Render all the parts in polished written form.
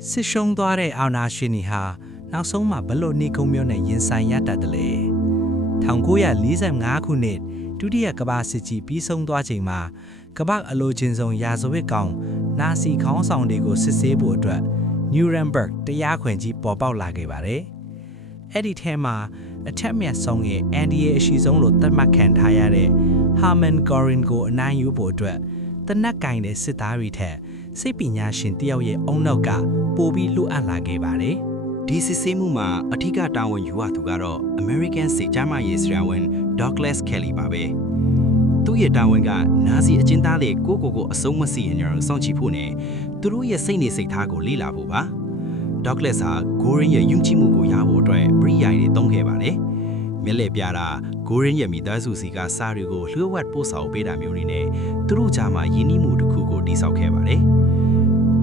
စစ်ရှုံးသွားတဲ့အာဏာရှင်တွေဟာနောက်ဆုံးမှာဘလို့နေကုံမျိုးနဲ့ရင်ဆိုင်ရတတ်တယ်လေ1945ခုနှစ်ဒုတိယကမ္ဘာစစ်ကြီးပြီးဆုံးသွားချိန်မှာကမ္ဘာအလိုချင်းဆုံးရာဇဝတ်ကောင်နာစီခေါင်းဆောင်တွေကိုစစ်ဆေးဖို့အတွက် Nuremberg တရားခွင်ကြီးပေါ်ပေါက်လာခဲ့ပါတယ်။အဲ့ဒီထဲမှာအထက်မြတ်ဆုံးရဲ့ NDA အရှိဆုံးလို့သတ်မှတ်ခံထားရတဲ့ Hermann Göring ကိုအနိုင်ယူဖို့အတွက်တနက်ကင်တဲ့စစ်သားတွေထက်စိတ်ပညာရှင်တယောက်ရဲ့အုံနောက်ကပိုပြီးလိုအပ်လာခဲ့ပါတယ်။ ဒီစစ်ဆေးမှုမှာအထူးတာဝန်ယူရသူကတော့ American စစ်ကြမ်းမာရေးဆရာဝန် Douglas Kelly ပါပဲ။သူ့ရဲ့တာဝန်ကနာဇီအကျဉ်းသားတွေကိုအဆုံးမစီရင်အောင်စောင့်ကြည့်ဖို့နဲ့သူတို့ရဲ့စိတ်နေစိတ်ထားကိုလေ့လာဖို့ပါ။ Douglas ဟာ Göring ရဲ့ယုံကြည်မှုကိုရဖို့အတွက်ပရိယာရည်တွေသုံးခဲ့ပါတယ်။မျက်လှည့်ပြတာ Göring ရဲ့မိသားစုစီကစားတွေကိုလျှို့ဝှက်ပို့ဆောင်ပေးတာမျိုးတွေနဲ့သူတို့ကြားမှာယဉ်နီးမှုတစ်ခုကိုတည်ဆောက်ခဲ့ပါတယ်။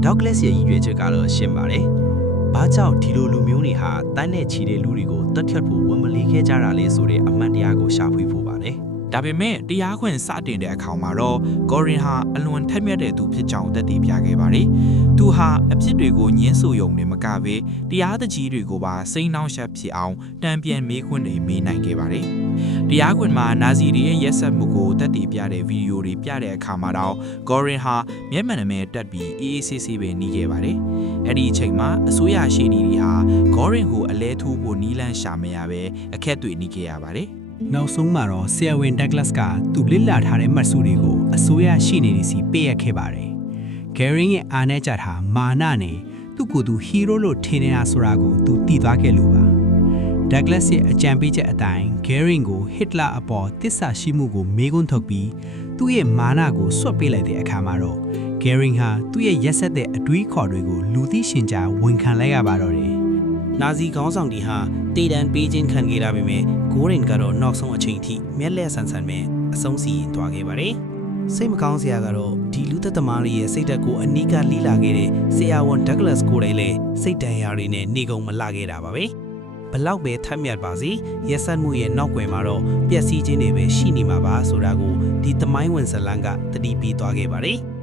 Douglas ရဲ့ရည်ရွယ်ချက်ကတော့ရှင်းပါတယ်။ဘာကြောင့်ဒီလိုလူမျိုးတွေဟာတန်းနဲ့ချီတဲ့လူတွေကိုတတ်ဖြတ်ဖို့ဝန်မလေးခဲ့ကြတာလဲဆိုတဲ့အမှန်တရားကိုရှာဖွေဖို့ပါတယ်။ ဒါပေမဲ့တရားခွင်စတင်တဲ့အခါမှာတော့ Göring ဟာအလွန်ထက်မြက်တဲ့သူဖြစ်ကြောင်းသက်သေပြခဲ့ပါတယ်။သူဟာအဖြစ်တွေကိုညှင်းဆိုယုံနဲ့မကဘဲတရားသူကြီးတွေကိုပါစိတ်နှောင့်ယှက်ဖြစ်အောင်တံပြန်မေးခွန်းတွေမေးနိုင်ခဲ့ပါတယ်။တရားခွင်မှာနာဇီတွေရဲ့ရက်စက်မှုကိုသက်သေပြတဲ့ဗီဒီယိုတွေပြတဲ့အခါမှာတော့ Göring ဟာမျက်မှန်အမဲတက်ပြီးအေးအေးဆေးဆေးပဲနေခဲ့ပါတယ်။အဲ့ဒီအချိန်မှာအစိုးရရှေ့နေတွေဟာ Göring ကိုအလဲထိုးဖို့နီးလန်းရှာမရပဲအခက်တွေ့နေခဲ့ရပါတယ်။ နောက်ဆုံးမှာတော့ဆရာဝန် Douglas ကသူလစ်လာထားတဲ့မှတ်စုတွေကိုအစိုးရရှိနေစီပေးရခဲ့ပါတယ်။ Göring ရဲ့အားနည်းချက်ဟာမာနနဲ့သူ့ကိုယ်သူဟီးရိုးလို့ထင်နေတာဆိုတာကိုသူသိသွားခဲ့လို့ပါ။ Douglas ရဲ့အကြံပေးချက်အတိုင်း Göring ကို Hitler အပေါ်တစ္ဆာရှိမှုကိုမေးခွန်းထုတ်ပြီးသူ့ရဲ့မာနကိုဆွတ်ပေးလိုက်တဲ့အခါမှာတော့ Göring ဟာသူ့ရဲ့ရက်စက်တဲ့အတွေးခေါ်တွေကိုလူသိရှင်ကြားဝန်ခံလိုက်ရပါတော့တယ်။ နာဇီခေါင်းဆောင်တွေဟာတေတံပေးခြင်းခံခဲ့ရပေမဲ့ Göring ကတော့နောက်ဆုံးအချိန်ထိမျက်လက်ဆန်ဆန်ပဲအဆုံးစီရင်သွားခဲ့ပါတယ်။စိတ်မကောင်းစရာကတော့ဒီလူသက်သမားလေးရဲ့စိတ်ဓာတ်ကိုအနီးကလိလာခဲ့တဲ့ဆရာဝန် Douglas ကိုယ်တိုင်လည်းစိတ်တန်ရာတွေနဲ့နေကုန်မလှခဲ့တာပါပဲ။ဘလောက်ပဲထက်မြက်ပါစေရက်စက်မှုရဲ့နောက်ွယ်မှာတော့ပျက်စီးခြင်းတွေပဲရှိနေမှာပါဆိုတာကိုဒီသမိုင်းဝင်ဇလန်းကသတိပေးသွားခဲ့ပါတယ်။